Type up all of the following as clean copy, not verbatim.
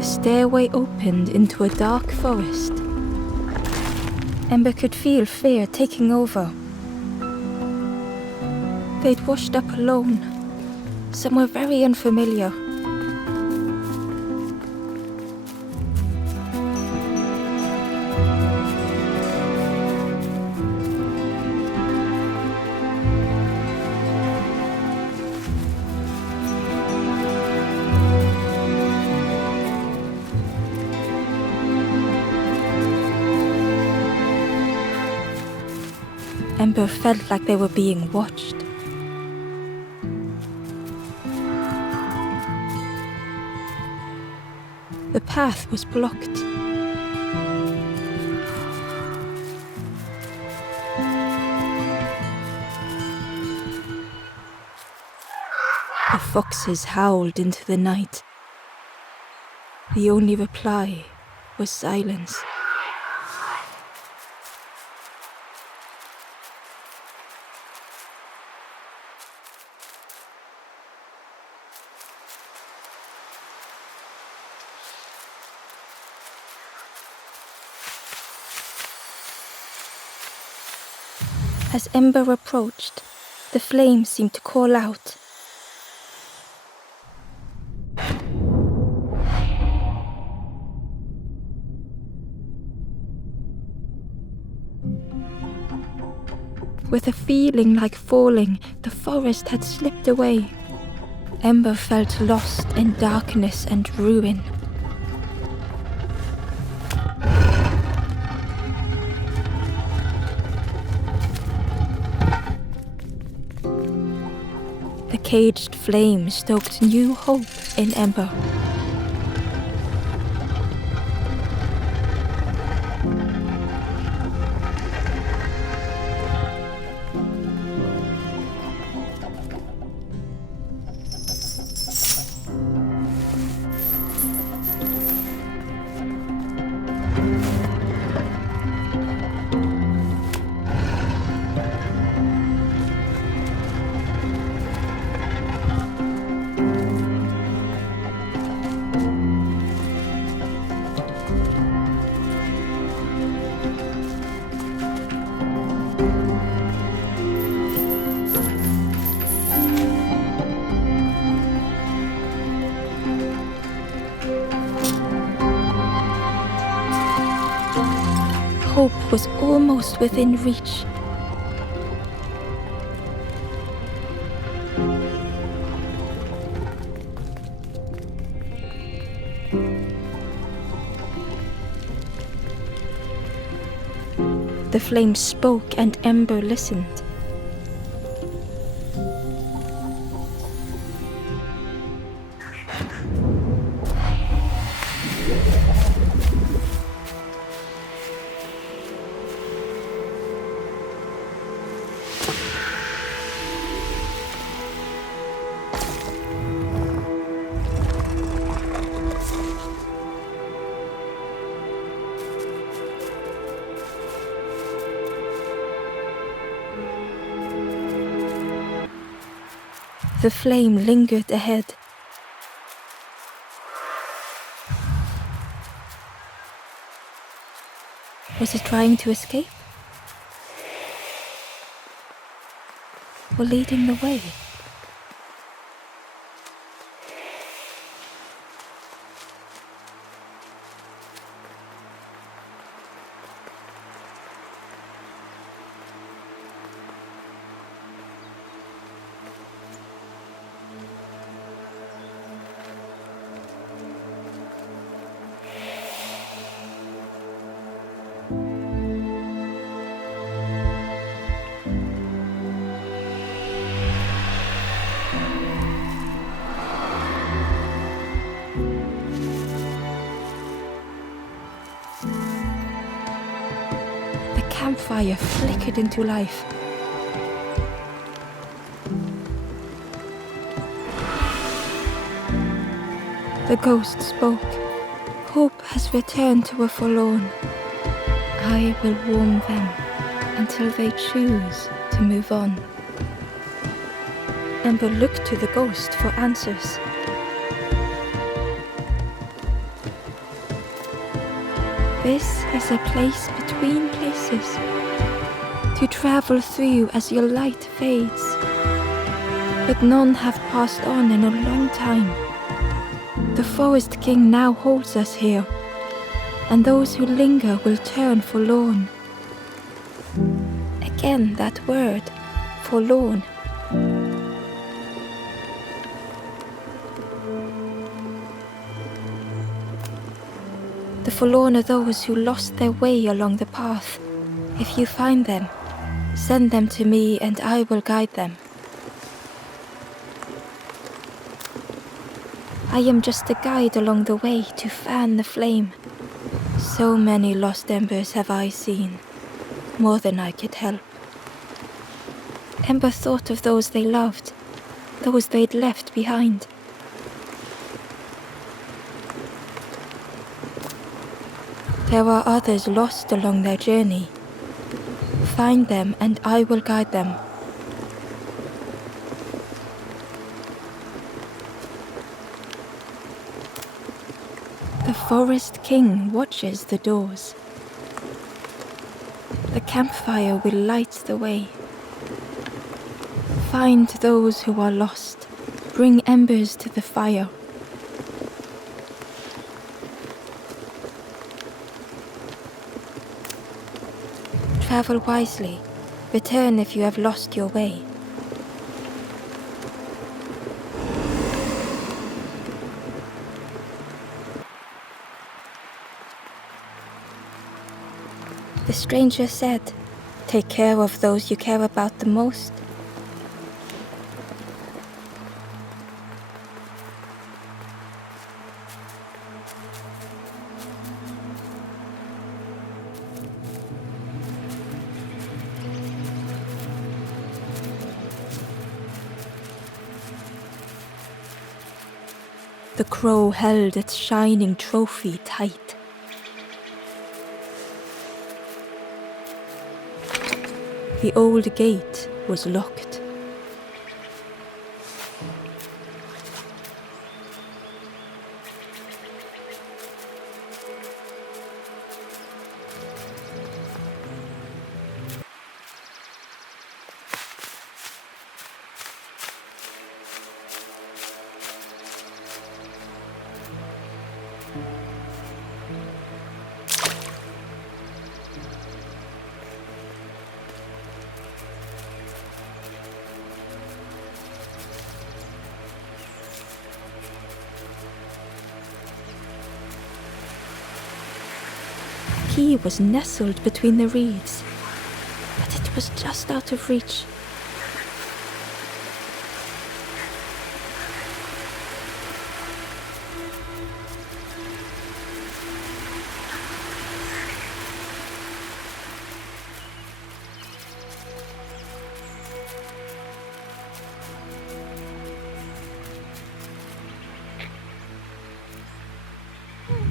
The stairway opened into a dark forest. Ember could feel fear taking over. They'd washed up alone, somewhere very unfamiliar. Ember felt like they were being watched. The path was blocked. The foxes howled into the night. The only reply was silence. As Ember approached, the flames seemed to call out. With a feeling like falling, the forest had slipped away. Ember felt lost in darkness and ruin. The caged flame stoked new hope in Ember. Hope was almost within reach. The flame spoke and Ember listened. The flame lingered ahead. Was it trying to escape? Or leading the way? Campfire flickered into life. The ghost spoke. Hope has returned to a forlorn. I will warm them until they choose to move on. Ember looked to the ghost for answers. This is a place between places, to travel through as your light fades. But none have passed on in a long time. The Forest King now holds us here, and those who linger will turn forlorn. Again that word, forlorn. The forlorn are those who lost their way along the path. If you find them, send them to me and I will guide them. I am just a guide along the way to fan the flame. So many lost embers have I seen, more than I could help. Ember thought of those they loved, those they'd left behind. There are others lost along their journey. Find them and I will guide them. The Forest King watches the doors. The campfire will light the way. Find those who are lost. Bring embers to the fire. Travel wisely. Return if you have lost your way. The stranger said, "Take care of those you care about the most." The crow held its shining trophy tight. The old gate was locked. He was nestled between the reeds, but it was just out of reach.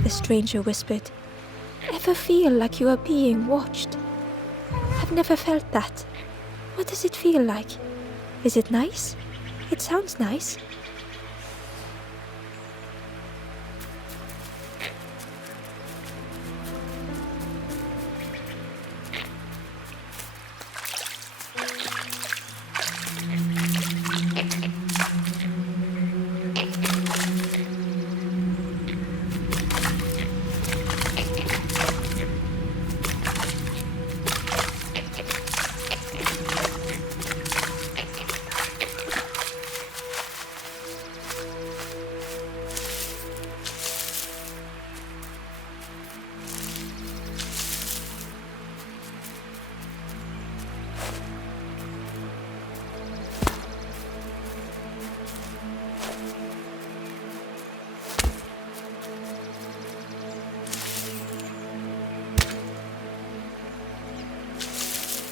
The stranger whispered, "Ever feel like you are being watched? I've never felt that. What does it feel like? Is it nice? It sounds nice."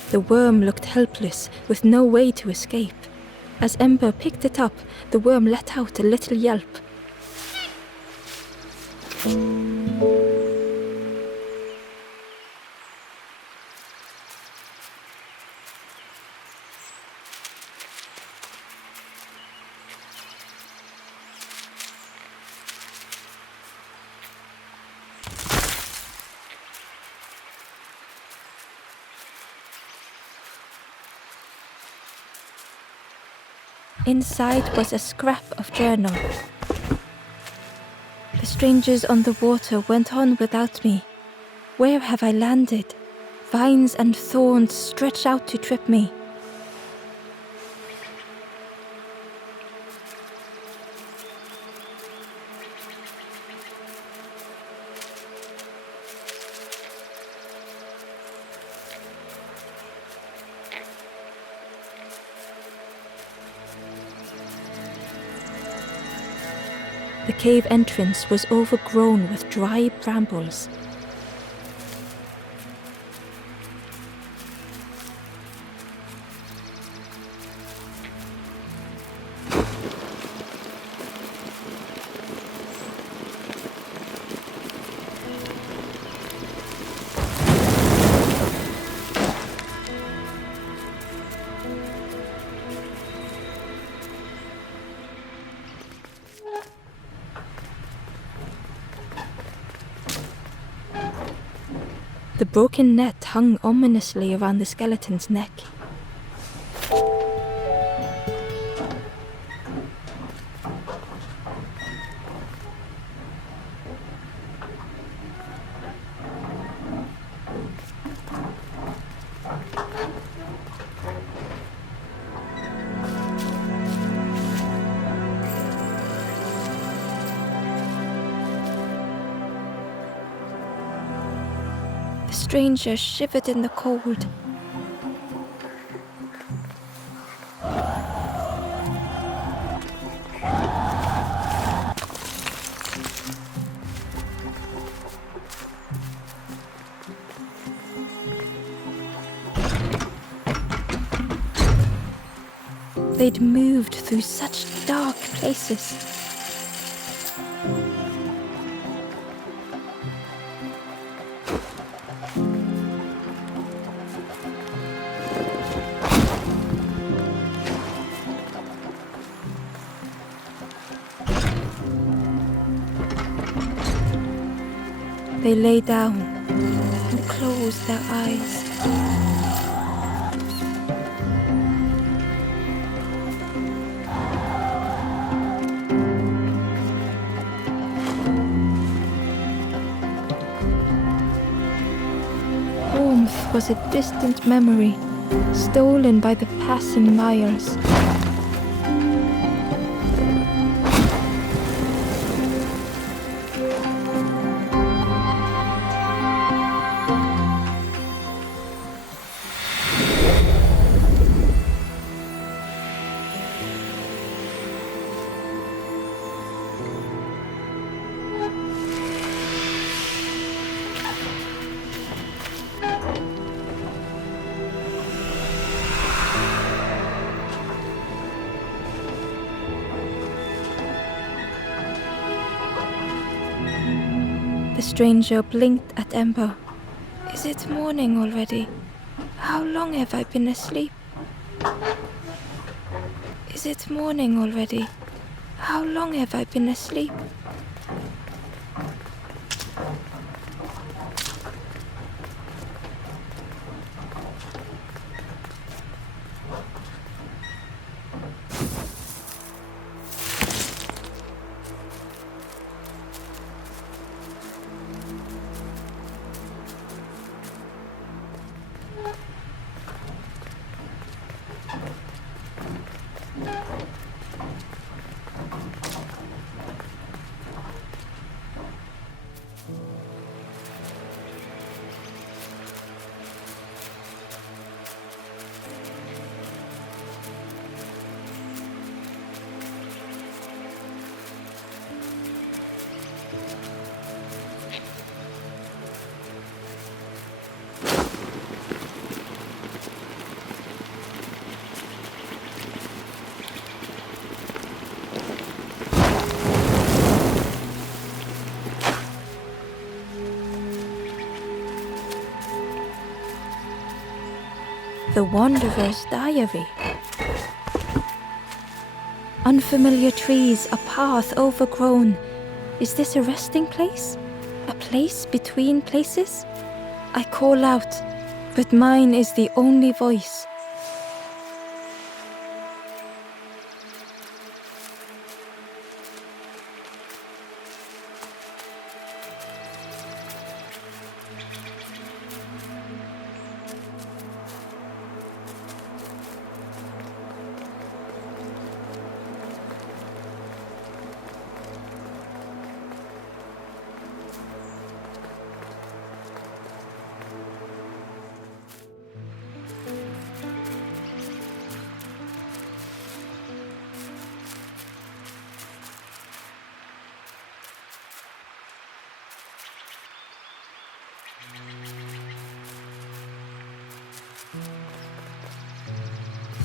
The worm looked helpless, with no way to escape. As Ember picked it up, the worm let out a little yelp. Inside was a scrap of journal. The strangers on the water went on without me. Where have I landed? Vines and thorns stretch out to trip me. The cave entrance was overgrown with dry brambles. The broken net hung ominously around the skeleton's neck. The stranger shivered in the cold. They'd moved through such dark places. They lay down and closed their eyes. Warmth was a distant memory, stolen by the passing miles. The stranger blinked at Ember. Is it morning already? How long have I been asleep? Is it morning already? How long have I been asleep? The Wanderer's Diary. Unfamiliar trees, a path overgrown. Is this a resting place? A place between places? I call out, but mine is the only voice.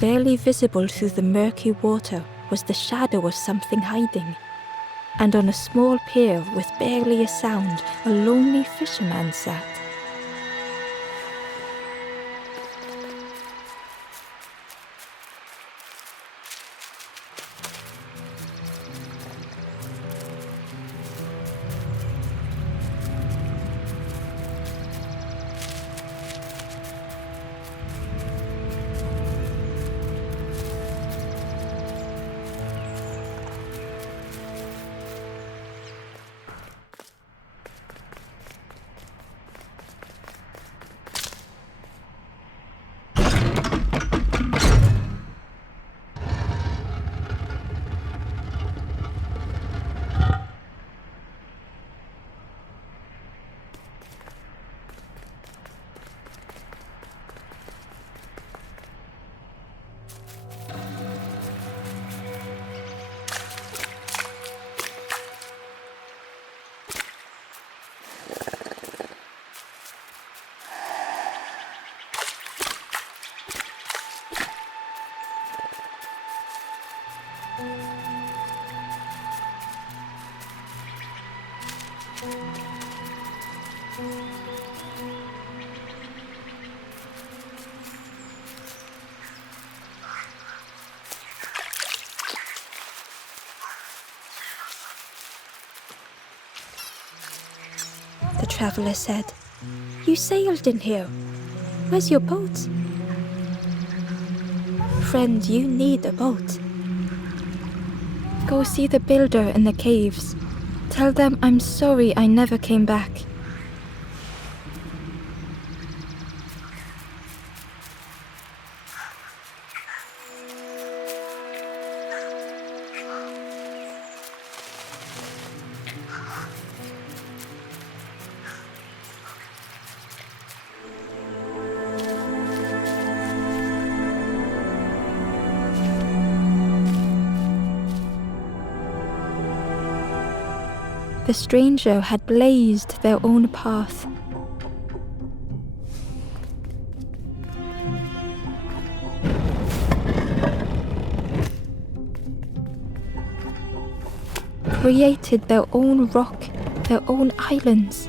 Barely visible through the murky water was the shadow of something hiding, and on a small pier with barely a sound, a lonely fisherman sat. The traveller said, "You sailed in here. Where's your boat?" "Friend, you need a boat. Go see the builder in the caves. Tell them I'm sorry I never came back." The stranger had blazed their own path. Created their own rock, their own islands.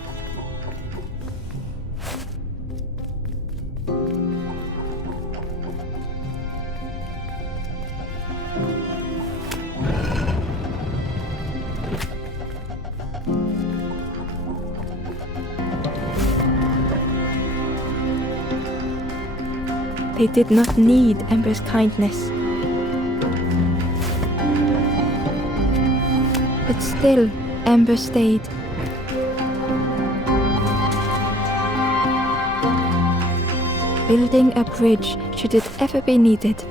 They did not need Ember's kindness. But still, Ember stayed. Building a bridge should it ever be needed.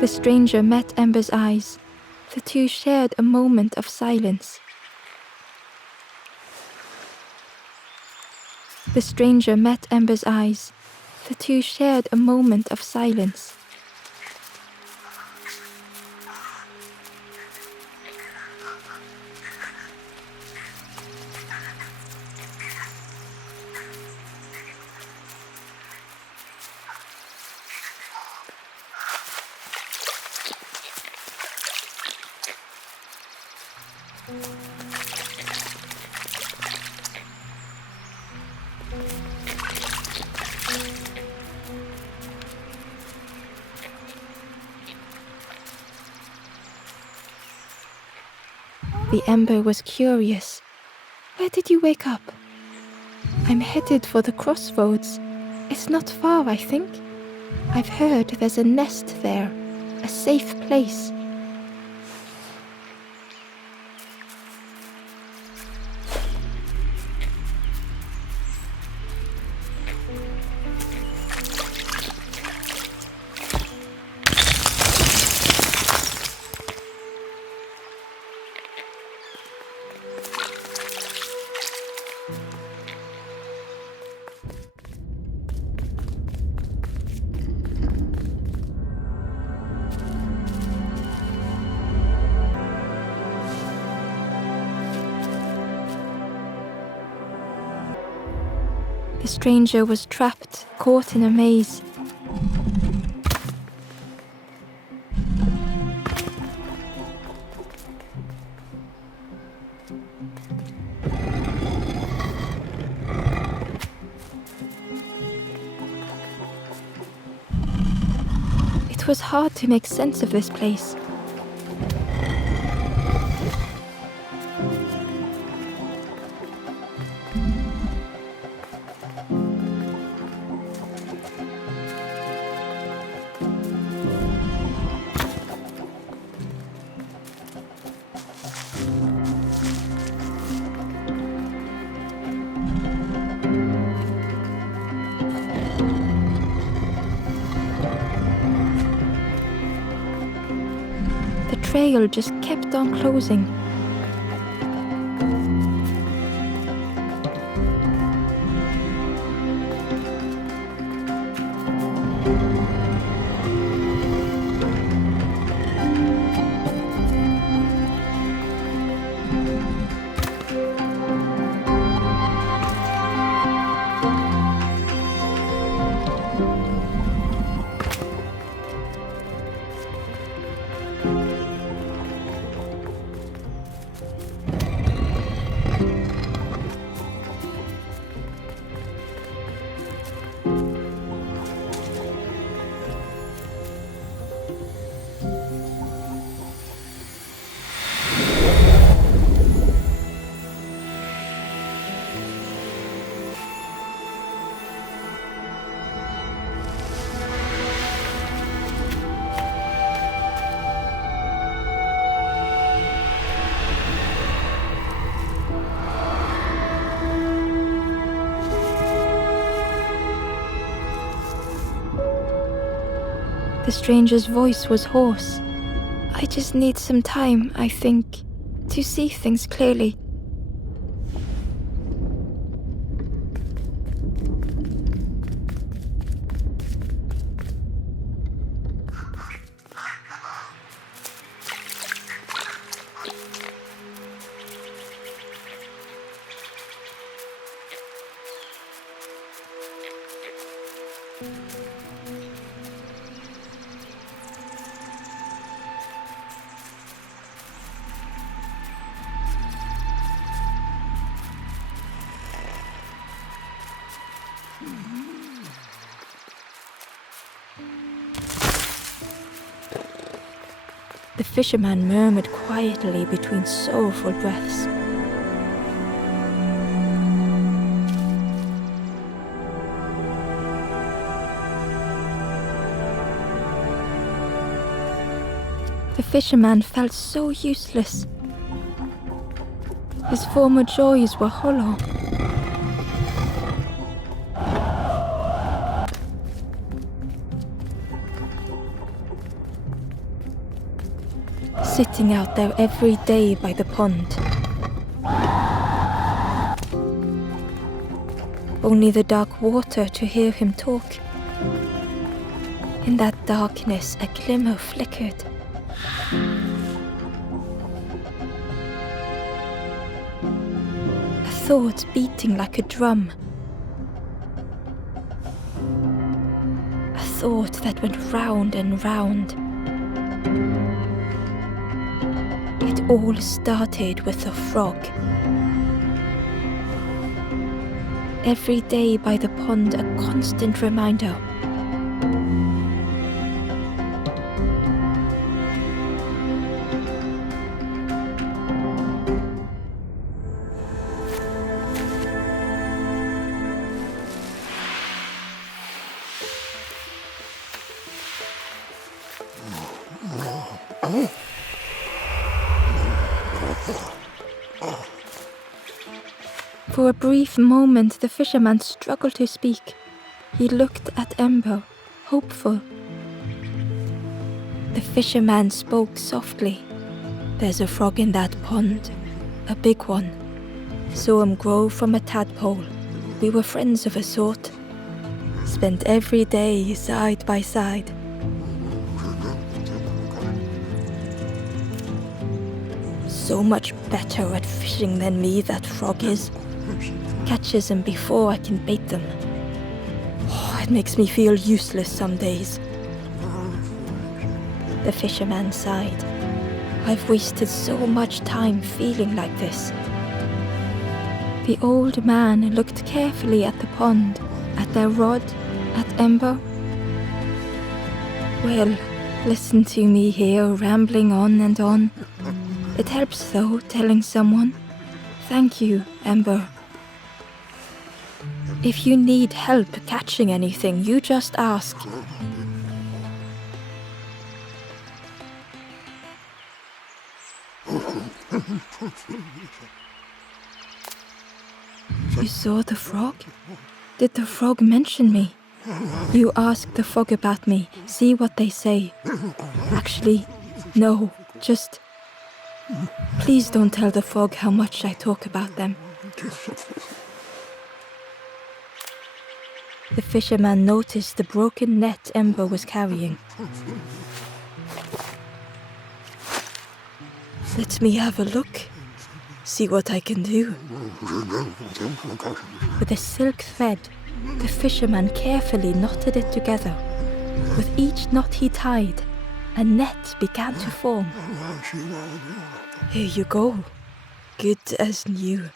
The stranger met Ember's eyes. The two shared a moment of silence. The stranger met Ember's eyes. The two shared a moment of silence. The Ember was curious. "Where did you wake up?" "I'm headed for the crossroads. It's not far, I think. I've heard there's a nest there, a safe place." The stranger was trapped, caught in a maze. It was hard to make sense of this place. The trail just kept on closing. The stranger's voice was hoarse. I just need some time, I think, to see things clearly. The fisherman murmured quietly between sorrowful breaths. The fisherman felt so useless. His former joys were hollow. Sitting out there every day by the pond. Only the dark water to hear him talk. In that darkness, a glimmer flickered. A thought beating like a drum. A thought that went round and round. It all started with a frog. Every day by the pond, a constant reminder. For a brief moment, the fisherman struggled to speak. He looked at Ember, hopeful. The fisherman spoke softly. "There's a frog in that pond, a big one. Saw him grow from a tadpole. We were friends of a sort. Spent every day side by side. So much better at fishing than me, that frog is. catches them before I can bait them. Oh, it makes me feel useless some days. The fisherman sighed. I've wasted so much time feeling like this. The old man looked carefully at the pond, at their rod, at Ember. Well, listen to me here rambling on and on. It helps though, telling someone. Thank you, Ember. If you need help catching anything, you just ask. You saw the frog? Did the frog mention me? You ask the frog about me, see what they say. Actually, no, just... Please don't tell the frog how much I talk about them. The fisherman noticed the broken net Ember was carrying. Let me have a look. See what I can do. With a silk thread, the fisherman carefully knotted it together. With each knot he tied, a net began to form. Here you go. Good as new.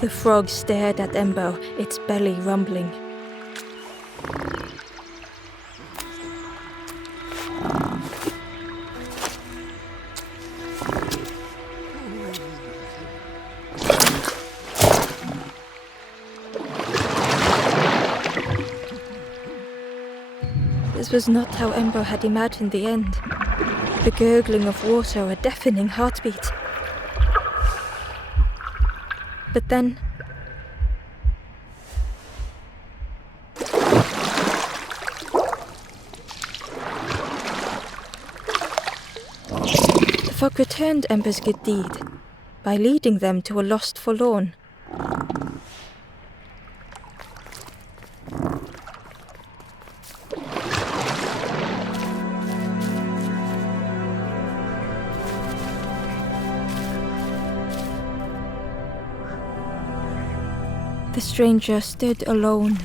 The frog stared at Ember, its belly rumbling. This was not how Ember had imagined the end. The gurgling of water, a deafening heartbeat. But then... the frog returned Ember's good deed by leading them to a lost forlorn. The stranger stood alone.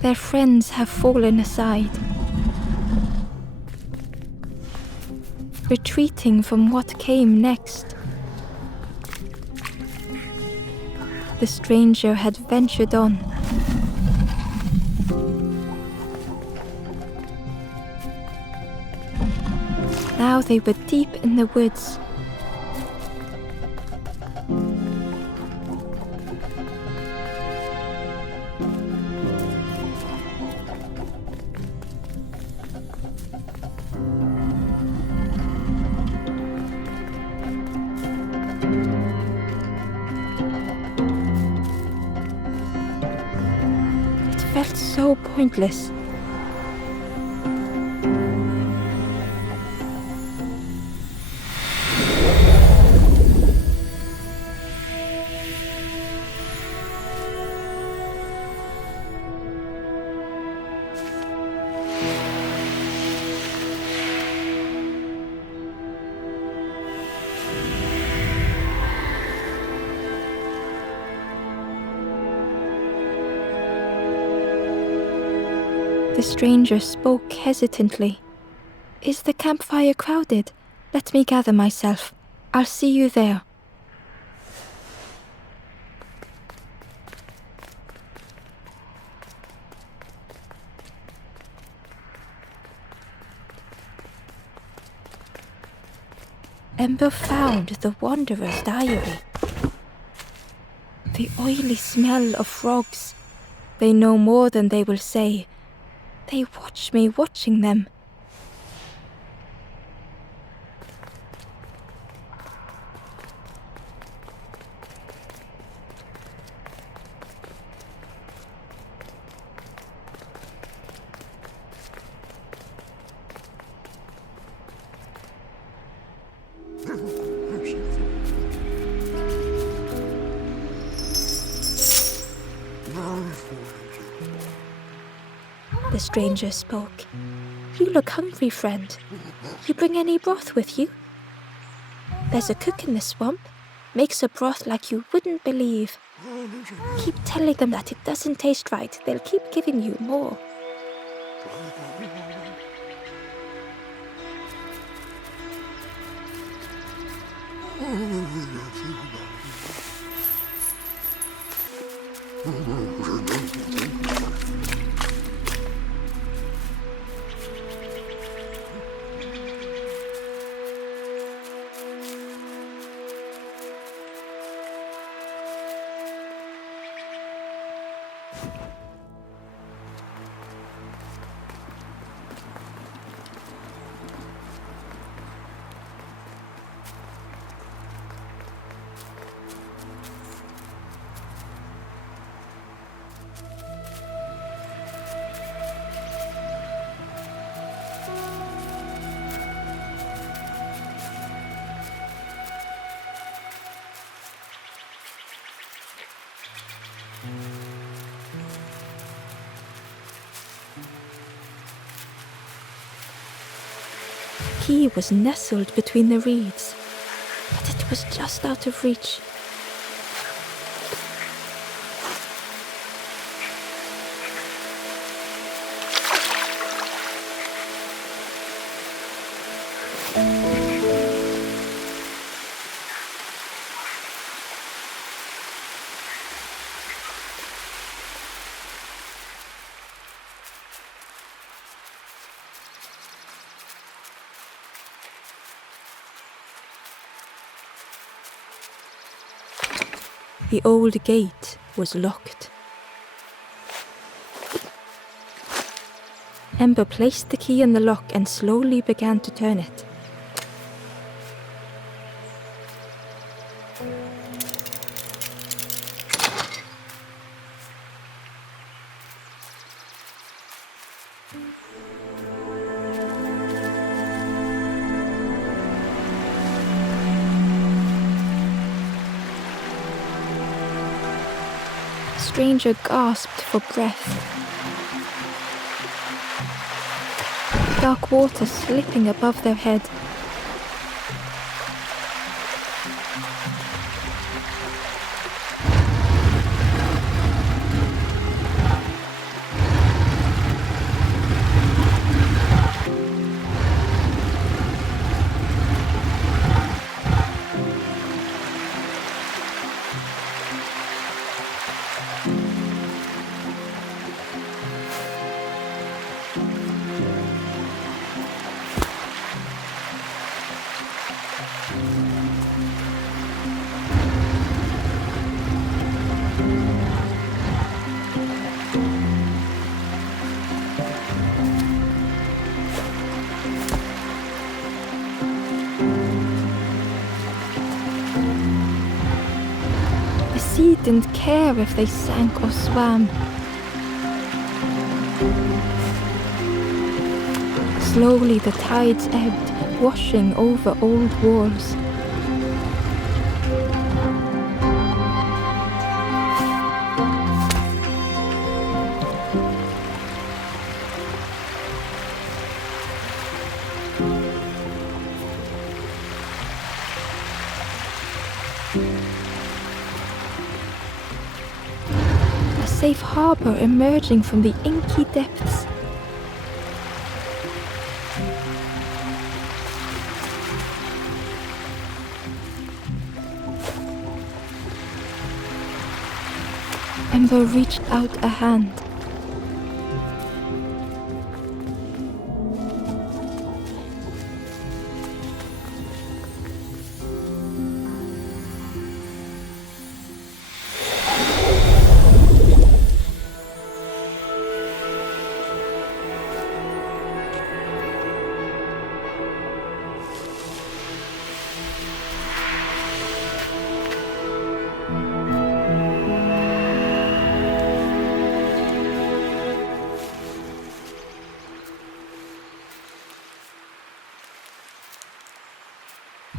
Their friends have fallen aside, retreating from what came next. The stranger had ventured on. Now they were deep in the woods. Felt so pointless. The stranger spoke hesitantly. Is the campfire crowded? Let me gather myself. I'll see you there. Ember found the wanderer's diary. The oily smell of frogs. They know more than they will say. They watch me watching them. The stranger spoke. "You look hungry, friend. You bring any broth with you? There's a cook in the swamp. Makes a broth like you wouldn't believe. Keep telling them that it doesn't taste right. They'll keep giving you more." The key was nestled between the reeds, but it was just out of reach. The old gate was locked. Ember placed the key in the lock and slowly began to turn it. The stranger gasped for breath. Dark water slipping above their head. The sea didn't care if they sank or swam. Slowly the tides ebbed, washing over old walls. A safe harbor emerging from the inky depths. Ember reached out a hand.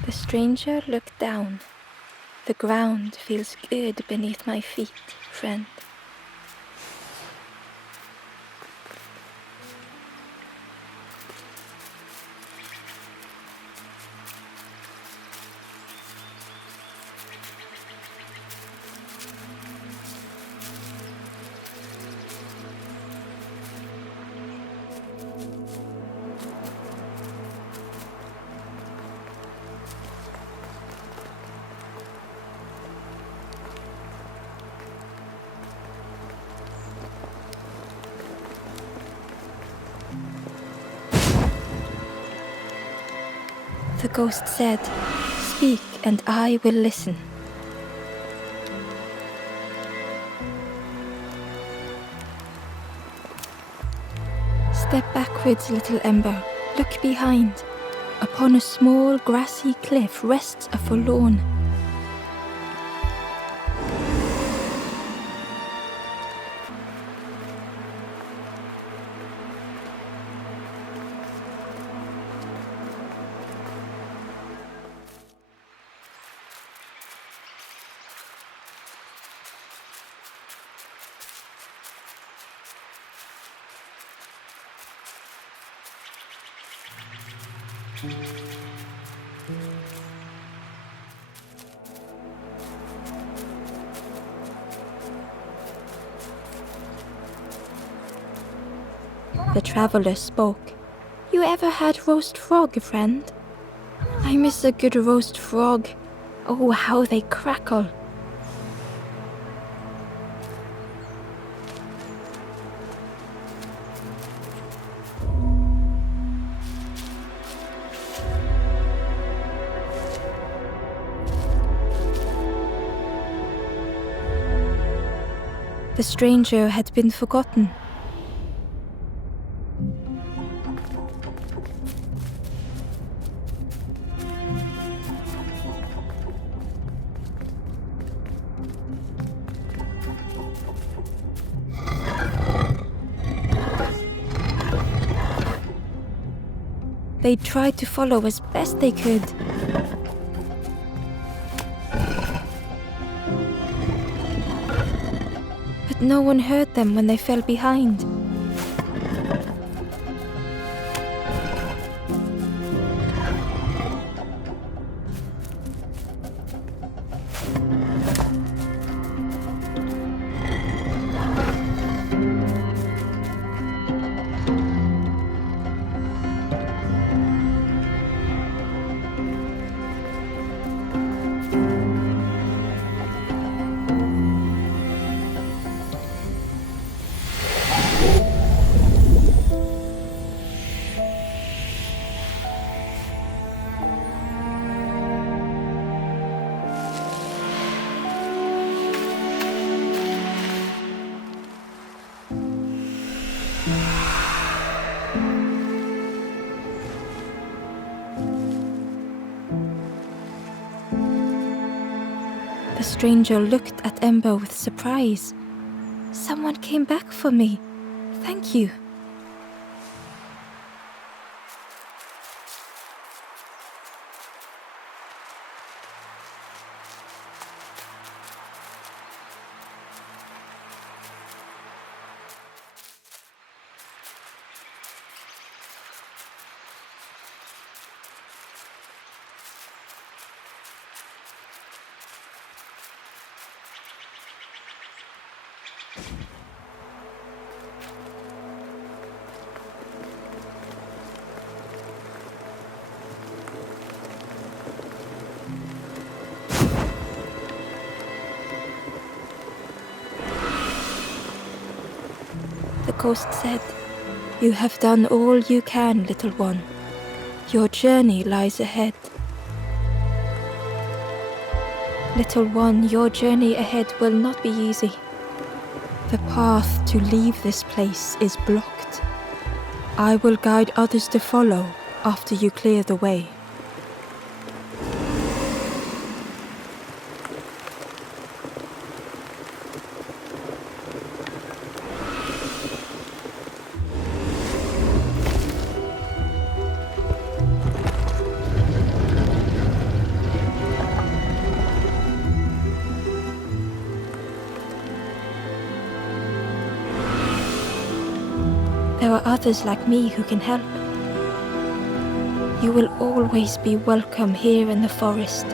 The stranger looked down. The ground feels good beneath my feet, friend. The ghost said, "Speak and I will listen." Step backwards, little ember. Look behind. Upon a small grassy cliff rests a forlorn. The traveler spoke. "You ever had roast frog, friend? I miss a good roast frog. Oh, how they crackle." The stranger had been forgotten. They tried to follow as best they could. But no one heard them when they fell behind. The stranger looked at Ember with surprise. "Someone came back for me. Thank you." The ghost said, "You have done all you can, little one. Your journey lies ahead." Little one, your journey ahead will not be easy. The path to leave this place is blocked. I will guide others to follow after you clear the way. There are others like me who can help. You will always be welcome here in the forest.